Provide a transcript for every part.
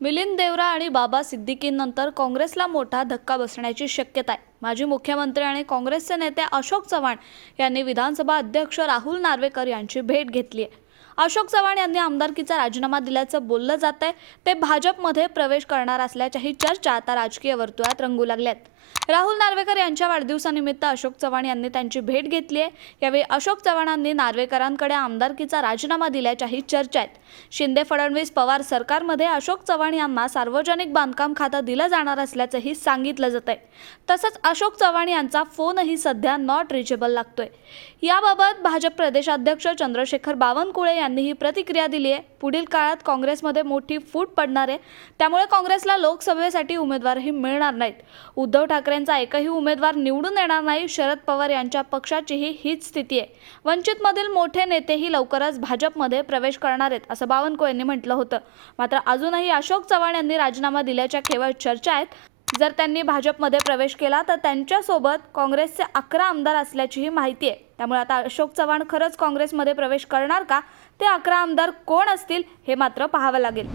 मिलिंद देवरा आणि बाबा सिद्दीकींनंतर काँग्रेसला मोठा धक्का बसण्याची शक्यता आहे. माजी मुख्यमंत्री आणि काँग्रेसचे नेते अशोक चव्हाण यांनी विधानसभा अध्यक्ष राहुल नार्वेकर यांची भेट घेतली आहे. अशोक चव्हाण यांनी आमदारकीचा राजीनामा दिल्याचं बोललं जात आहे. ते भाजपमध्ये प्रवेश करणार असल्याच्याही चर्चा आता राजकीय वर्तुळात रंगू लागल्यात. राहुल नार्वेकर यांच्या वाढदिवसानिमित्त अशोक चव्हाण यांनी त्यांची भेट घेतली आहे. यावेळी अशोक चव्हाणांनी नार्वेकरांकडे आमदारकीचा राजीनामा दिल्याच्याही चर्चा आहेत. शिंदे फडणवीस पवार सरकारमध्ये अशोक चव्हाण यांना सार्वजनिक बांधकाम खातं दिलं जाणार असल्याचंही सांगितलं जात आहे. तसंच अशोक चव्हाण यांचा फोनही सध्या नॉट रिचेबल लागतोय. याबाबत भाजप प्रदेशाध्यक्ष चंद्रशेखर बावनकुळे यांनीही प्रतिक्रिया दिली आहे. पुढील काळात काँग्रेसमध्ये मोठी फूट पडणार आहे. त्यामुळे काँग्रेसला लोकसभेसाठी उमेदवारही मिळणार नाहीत. उद्धव ठाकरेंचा एकही उमेदवार निवडून येणार नाही शरद पवार यांच्या पक्षाचीही हीच स्थिती आहे. वंचितमधील मोठे नेतेही लवकरच भाजपमध्ये प्रवेश करणार आहेत असं बावनकुळे यांनी म्हटलं होतं. मात्र अजूनही अशोक चव्हाण यांनी राजीनामा दिल्याच्या केवळ चर्चा आहेत. जर त्यांनी भाजपमध्ये प्रवेश केला तर त्यांच्यासोबत काँग्रेसचे अकरा आमदार असल्याचीही माहिती आहे. त्यामुळे आता अशोक चव्हाण खरंच काँग्रेसमध्ये प्रवेश करणार का? ते अकरा आमदार कोण असतील हे मात्र पाहावं लागेल.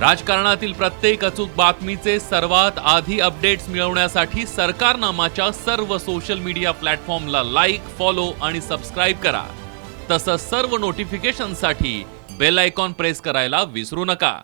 राजकारणातील प्रत्येक अचूक बातमीचे सर्वात आधी अपडेट्स मिळवण्यासाठी सरकारनामाच्या सर्व सोशल मीडिया प्लॅटफॉर्मला लाईक फॉलो आणि सबस्क्राईब करा. तसंच सर्व नोटिफिकेशनसाठी बेल आयकॉन प्रेस करायला विसरू नका.